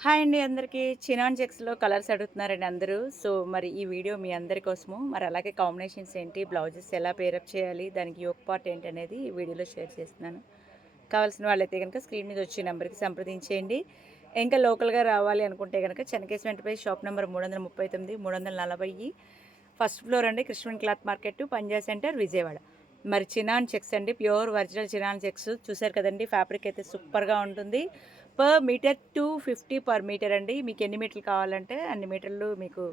Hi అండి అందరికీ. Chinon చెక్స్‌లో colours అడుగుతున్నారండి అందరూ. సో, మరి ఈ వీడియో మీ అందరి కోసము. మరి అలాగే కాంబినేషన్స్ ఏంటి, బ్లౌజెస్ ఎలా పేరప్ చేయాలి, దానికి యోక్ పార్ట్ ఏంటనేది ఈ వీడియోలో షేర్ చేస్తున్నాను. కావాల్సిన వాళ్ళైతే గనుక స్క్రీన్ మీద వచ్చే నెంబర్‌కి సంప్రదించేయండి. ఇంకా లోకల్‌గా రావాలి అనుకుంటే గనుక Chennakesava enterprise shop number 339, 340 first floor అండి, Krishnaveni cloth market, Panja centre, Vijayawada. మరి చినాన్ చెక్స్ అండి, ప్యూర్ ఒరిజినల్ చినాన్ చెక్స్ చూసారు కదండీ. ఫ్యాబ్రిక్ అయితే సూపర్‌గా ఉంటుంది. పర్ మీటర్ 250 పర్ మీటర్ అండి. మీకు ఎన్ని మీటర్లు కావాలంటే అన్ని మీటర్లు మీకు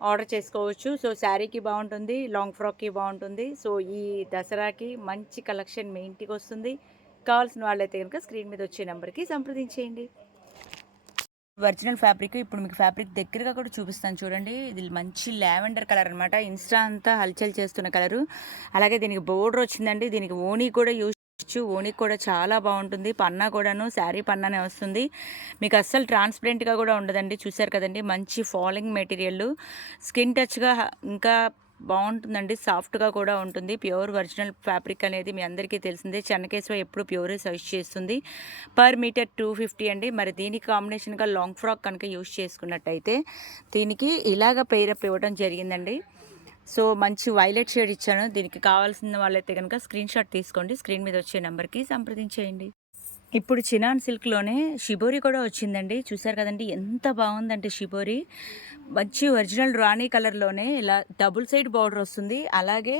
ఆర్డర్ చేసుకోవచ్చు. సో, శారీకి బాగుంటుంది, లాంగ్ ఫ్రాక్కి బాగుంటుంది. సో, ఈ దసరాకి మంచి కలెక్షన్ మీ ఇంటికి వస్తుంది. కావాల్సిన వాళ్ళైతే కనుక స్క్రీన్ మీద వచ్చే నెంబర్కి సంప్రదించేయండి. ఒరిజినల్ ఫ్యాబ్రిక్ ఇప్పుడు మీకు ఫ్యాబ్రిక్ దగ్గరగా కూడా చూపిస్తాను చూడండి. ఇది మంచి లావెండర్ కలర్ అనమాట. ఇన్స్టా అంతా హల్చల్ చేస్తున్న కలరు. అలాగే దీనికి బోర్డర్ వచ్చిందండి. దీనికి ఓనీ కూడా యూజ్ చేయొచ్చు. ఓనీ కూడా చాలా బాగుంటుంది. పన్నా కూడాను శారీ పన్నానే వస్తుంది. మీకు అస్సలు ట్రాన్స్పరెంట్గా కూడా ఉండదండి. చూసారు కదండి, మంచి ఫాలింగ్ మెటీరియల్, స్కిన్ టచ్గా ఇంకా బాగుంటుందండి. సాఫ్ట్గా కూడా ఉంటుంది. ప్యూర్ ఒరిజినల్ ఫ్యాబ్రిక్ అనేది మీ అందరికీ తెలిసిందే. చెన్నకేశవ ఎప్పుడు ప్యూరే సజెస్ట్ చేస్తుంది. పర్ మీటర్ 250 అండి. మరి దీనికి కాంబినేషన్గా లాంగ్ ఫ్రాక్ కనుక యూజ్ చేసుకున్నట్టయితే దీనికి ఇలాగ పేరప్ ఇవ్వడం జరిగిందండి. సో, మంచి వైలెట్ షేడ్ ఇచ్చాను. దీనికి కావాల్సిన వాళ్ళైతే కనుక స్క్రీన్ షాట్ తీసుకోండి. స్క్రీన్ మీద వచ్చే నెంబర్కి సంప్రదించేయండి. ఇప్పుడు చినాన్ సిల్క్‌లోనే షిబోరి కూడా వచ్చిందండి. చూసారు కదండీ, ఎంత బాగుందంటే షిబోరి. మంచి ఒరిజినల్ రాణి కలర్‌లోనే ఇలా డబుల్ సైడ్ బార్డర్ వస్తుంది. అలాగే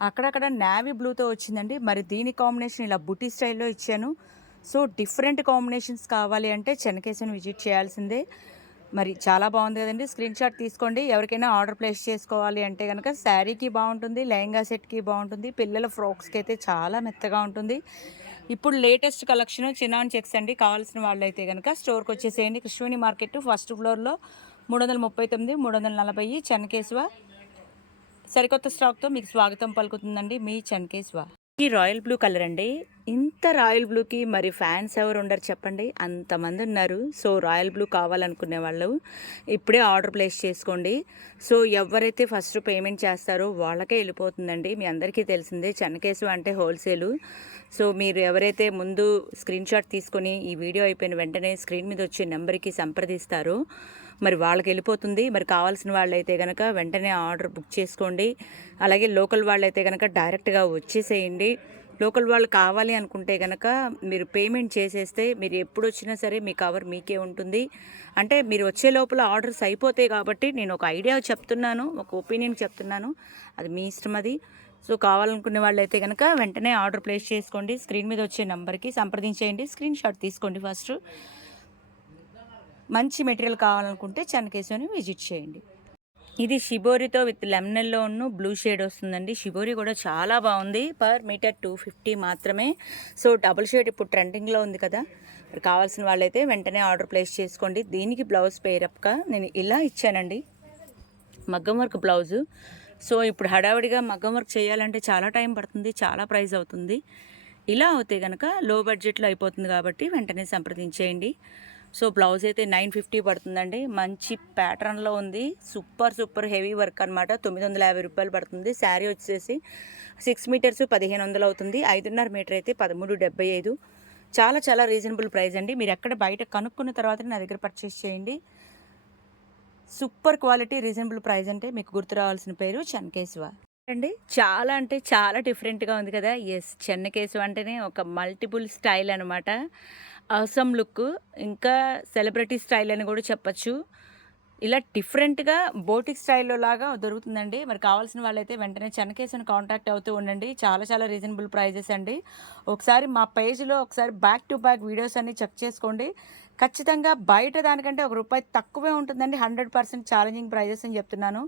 అక్కడక్కడ నావీ బ్లూతో వచ్చిందండి. మరి దీని కాంబినేషన్ ఇలా బుటీ స్టైల్‌లో ఇచ్చాను. సో, డిఫరెంట్ కాంబినేషన్స్ కావాలి అంటే చెన్నకేశవని విజిట్ చేయాల్సిందే. మరి చాలా బాగుంది కదండీ. స్క్రీన్ షాట్ తీసుకోండి. ఎవరికైనా ఆర్డర్ ప్లేస్ చేసుకోవాలి అంటే గనక శారీకి బాగుంటుంది, లెహంగా సెట్‌కి బాగుంటుంది, పిల్లల ఫ్రాక్స్‌కి అయితే చాలా మెత్తగా ఉంటుంది. ఇప్పుడు లేటెస్ట్ కలెక్షన్ చినాన్ చెక్స్ అండి. కావాల్సిన వాళ్ళైతే కనుక స్టోర్కి వచ్చేసేయండి. కృష్ణవేణి మార్కెట్ ఫస్ట్ ఫ్లోర్లో 339, 340 చెన్నకేశవ. సరికొత్త స్టాక్తో మీకు స్వాగతం పలుకుతుందండి మీ చెన్నకేశవ. ఈ రాయల్ బ్లూ కలర్ అండి. ఇంత రాయల్ బ్లూకి మరి ఫ్యాన్స్ ఎవరు ఉండరు చెప్పండి, అంతమంది ఉన్నారు. సో, రాయల్ బ్లూ కావాలనుకునే వాళ్ళు ఇప్పుడే ఆర్డర్ ప్లేస్ చేసుకోండి. సో, ఎవరైతే ఫస్ట్ పేమెంట్ చేస్తారో వాళ్ళకే వెళ్ళిపోతుందండి. మీ అందరికీ తెలిసిందే చెన్నకేశవ అంటే హోల్సేలు. సో, మీరు ఎవరైతే ముందు స్క్రీన్ షాట్ తీసుకొని ఈ వీడియో అయిపోయిన వెంటనే స్క్రీన్ మీద వచ్చే నెంబర్కి సంప్రదిస్తారో మరి వాళ్ళకి వెళ్ళిపోతుంది. మరి కావాల్సిన వాళ్ళైతే కనుక వెంటనే ఆర్డర్ బుక్ చేసుకోండి. అలాగే లోకల్ వాళ్ళైతే కనుక డైరెక్ట్గా వచ్చేసేయండి. లోకల్ వాళ్ళు కావాలి అనుకుంటే కనుక మీరు పేమెంట్ చేసేస్తే మీరు ఎప్పుడు వచ్చినా సరే మీ కవర్ మీకే ఉంటుంది. అంటే మీరు వచ్చే లోపల ఆర్డర్స్ అయిపోతాయి కాబట్టి నేను ఒక ఐడియా చెప్తున్నాను, ఒక ఒపీనియన్ చెప్తున్నాను. అది మీ ఇష్టం అది. సో, కావాలనుకునే వాళ్ళైతే కనుక వెంటనే ఆర్డర్ ప్లేస్ చేసుకోండి. స్క్రీన్ మీద వచ్చే నెంబర్కి సంప్రదించేయండి. స్క్రీన్ షాట్ తీసుకోండి ఫస్ట్. మంచి మెటీరియల్ కావాలనుకుంటే చెన్నకేశవని విజిట్ చేయండి. ఇది షిబోరితో విత్ లెమనెల్లోను బ్లూ షేడ్ వస్తుందండి. షిబోరి కూడా చాలా బాగుంది. పర్ మీటర్ 250 మాత్రమే. సో, డబుల్ షేడ్ ఇప్పుడు ట్రెండింగ్లో ఉంది కదా. మరి కావాల్సిన వాళ్ళైతే వెంటనే ఆర్డర్ ప్లేస్ చేసుకోండి. దీనికి బ్లౌజ్ పేరప్గా నేను ఇలా ఇచ్చానండి, మగ్గం వర్క్ బ్లౌజు. సో, ఇప్పుడు హడావిడిగా మగ్గం వర్క్ చేయాలంటే చాలా టైం పడుతుంది, చాలా ప్రైస్ అవుతుంది. ఇలా అవుతే కనుక లో బడ్జెట్లో అయిపోతుంది కాబట్టి వెంటనే సంప్రదించేయండి. సో, బ్లౌజ్ అయితే 950 పడుతుందండి. మంచి ప్యాటర్న్లో ఉంది. సూపర్ సూపర్ హెవీ వర్క్ అనమాట. 950 రూపాయలు పడుతుంది. శారీ వచ్చేసి 6 మీటర్స్ 1500 అవుతుంది. 5.5 మీటర్ అయితే 1375. చాలా చాలా రీజనబుల్ ప్రైస్ అండి. మీరు ఎక్కడ బయట కనుక్కున్న తర్వాత నా దగ్గర పర్చేస్ చేయండి. సూపర్ క్వాలిటీ, రీజనబుల్ ప్రైస్ అంటే మీకు గుర్తు రావాల్సిన పేరు చెన్నకేశవ అండి. చాలా అంటే చాలా డిఫరెంట్గా ఉంది కదా. ఎస్, చెన్నకేశవ అంటేనే ఒక మల్టిపుల్ స్టైల్ అనమాట. అవసమ్ లుక్, ఇంకా సెలబ్రిటీ స్టైల్ అని కూడా చెప్పచ్చు. ఇలా డిఫరెంట్గా బోటిక్ స్టైల్లో లాగా దొరుకుతుందండి. మరి కావాల్సిన వాళ్ళైతే వెంటనే చెన్నకేశవని కాంటాక్ట్ అవుతూ ఉండండి. చాలా చాలా రీజనబుల్ ప్రైజెస్ అండి. ఒకసారి మా పేజ్లో ఒకసారి బ్యాక్ టు బ్యాక్ వీడియోస్ అన్ని చెక్ చేసుకోండి. ఖచ్చితంగా బయట దానికంటే ₹1 తక్కువే ఉంటుందండి. 100% ఛాలెంజింగ్ ప్రైజెస్ అని చెప్తున్నాను.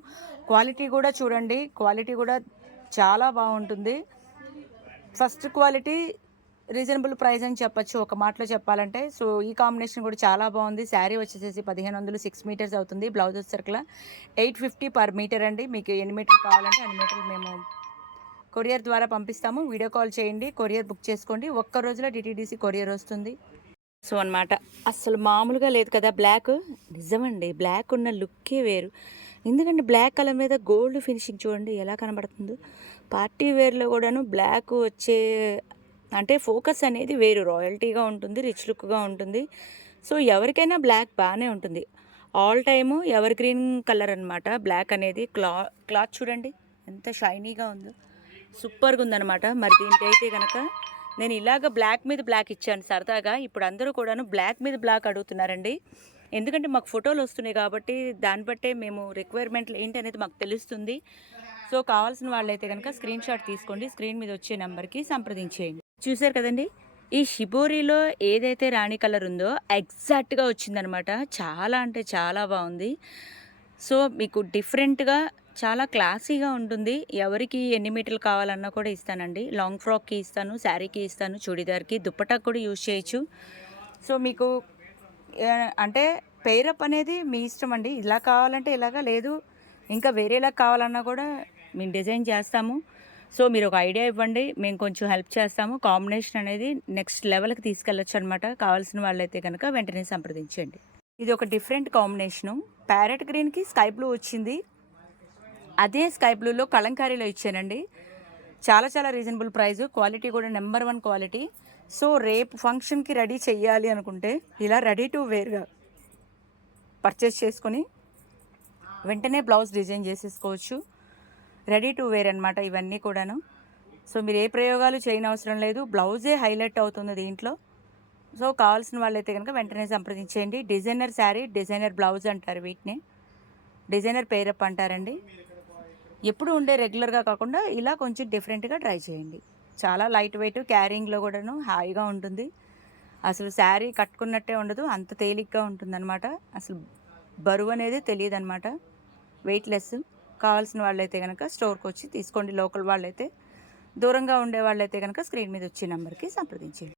క్వాలిటీ కూడా చూడండి, క్వాలిటీ కూడా చాలా బాగుంటుంది. ఫస్ట్ క్వాలిటీ, రీజనబుల్ ప్రైస్ అని చెప్పొచ్చు ఒక మాటలో చెప్పాలంటే. సో, ఈ కాంబినేషన్ కూడా చాలా బాగుంది. శారీ వచ్చేసేసి 1500, 6 మీటర్స్ అవుతుంది. బ్లౌజ్ వచ్చేసరికి 850 పర్ మీటర్ అండి. మీకు ఎన్ని మీటర్లు కావాలంటే అన్ని మీటర్లు మేము కొరియర్ ద్వారా పంపిస్తాము. వీడియో కాల్ చేయండి, కొరియర్ బుక్ చేసుకోండి. ఒక్క రోజులో డిటీడీసీ కొరియర్ వస్తుంది. సో, అనమాట అస్సలు మామూలుగా లేదు కదా బ్లాక్. నిజమండి, బ్లాక్ ఉన్న లుక్కే వేరు. ఎందుకంటే బ్లాక్ కలర్ మీద గోల్డ్ ఫినిషింగ్ చూడండి ఎలా కనబడుతుందో. పార్టీ వేర్లో కూడాను బ్లాక్ వచ్చే అంటే ఫోకస్ అనేది వేరు, రాయల్టీగా ఉంటుంది, రిచ్ లుక్గా ఉంటుంది. సో ఎవరికైనా బ్లాక్ బాగానే ఉంటుంది. All time ever green colour అనమాట బ్లాక్ అనేది. క్లాత్ చూడండి ఎంత షైనీగా ఉందో, సూపర్గా ఉందనమాట. మరి దీనికైతే కనుక నేను ఇలాగ బ్లాక్ మీద బ్లాక్ ఇచ్చాను సరదాగా. ఇప్పుడు అందరూ కూడాను బ్లాక్ మీద బ్లాక్ అడుగుతున్నారండి. ఎందుకంటే మాకు ఫోటోలు వస్తున్నాయి కాబట్టి దాన్ని బట్టే మేము రిక్వైర్మెంట్లు ఏంటి అనేది మాకు తెలుస్తుంది. సో కావాల్సిన వాళ్ళైతే కనుక స్క్రీన్ షాట్ తీసుకోండి, స్క్రీన్ మీద వచ్చే నెంబర్కి సంప్రదించేయండి. చూసారు కదండి, ఈ షిబోరిలో ఏదైతే రాణి కలర్ ఉందో ఎగ్జాక్ట్గా వచ్చిందనమాట. చాలా అంటే చాలా బాగుంది. సో మీకు డిఫరెంట్గా చాలా క్లాసీగా ఉంటుంది. ఎవరికి ఎన్ని మీటర్లు కావాలన్నా కూడా ఇస్తానండి. లాంగ్ ఫ్రాక్కి ఇస్తాను, శారీకి ఇస్తాను, చూడీదార్కి, దుప్పటాకి కూడా యూజ్ చేయొచ్చు. సో మీకు అంటే పెయిరప్ అనేది మీ ఇష్టం అండి. ఇలా కావాలంటే ఇలాగా, లేదు ఇంకా వేరేలా కావాలన్నా కూడా మేము డిజైన్ చేస్తాము. సో మీరు ఒక ఐడియా ఇవ్వండి, మేము కొంచెం హెల్ప్ చేస్తాము. కాంబినేషన్ అనేది నెక్స్ట్ లెవెల్కి తీసుకెళ్ళొచ్చు అనమాట. కావాల్సిన వాళ్ళైతే కనుక వెంటనే సంప్రదించండి. ఇది ఒక డిఫరెంట్ కాంబినేషను. ప్యారెట్ గ్రీన్కి స్కై బ్లూ వచ్చింది. అదే స్కై బ్లూలో కలంకారీలో ఇచ్చానండి. చాలా చాలా రీజనబుల్ ప్రైస్, క్వాలిటీ కూడా నెంబర్ 1 క్వాలిటీ. సో రేపు ఫంక్షన్కి రెడీ చెయ్యాలి అనుకుంటే ఇలా రెడీ టు వేర్గా పర్చేస్ చేసుకొని వెంటనే బ్లౌజ్ డిజైన్ చేసేసుకోవచ్చు. రెడీ టు వేర్ అనమాట ఇవన్నీ కూడాను. సో మీరు ఏ ప్రయోగాలు చేయనవసరం లేదు, బ్లౌజే హైలైట్ అవుతుంది దీంట్లో. సో కావాల్సిన వాళ్ళైతే కనుక వెంటనే సంప్రదించేయండి. డిజైనర్ శారీ, డిజైనర్ బ్లౌజ్ అంటారు వీటిని, డిజైనర్ పేరప్ అంటారండి. ఎప్పుడు ఉండే రెగ్యులర్గా కాకుండా ఇలా కొంచెం డిఫరెంట్గా ట్రై చేయండి. చాలా లైట్ వెయిట్, క్యారింగ్లో కూడాను హాయిగా ఉంటుంది. అసలు శారీ కట్టుకున్నట్టే ఉండదు, అంత తేలిగ్గా ఉంటుందన్నమాట. అసలు బరువు అనేది తెలియదు అనమాట, వెయిట్లెస్. కావాల్సిన వాళ్ళైతే కనుక స్టోర్కి వచ్చి తీసుకోండి. లోకల్ వాళ్ళైతే, దూరంగా ఉండే వాళ్ళైతే కనుక స్క్రీన్ మీద వచ్చే నెంబర్కి సంప్రదించండి.